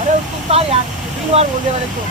अरे उसको यार 3 बार बोल दे मैंने तो।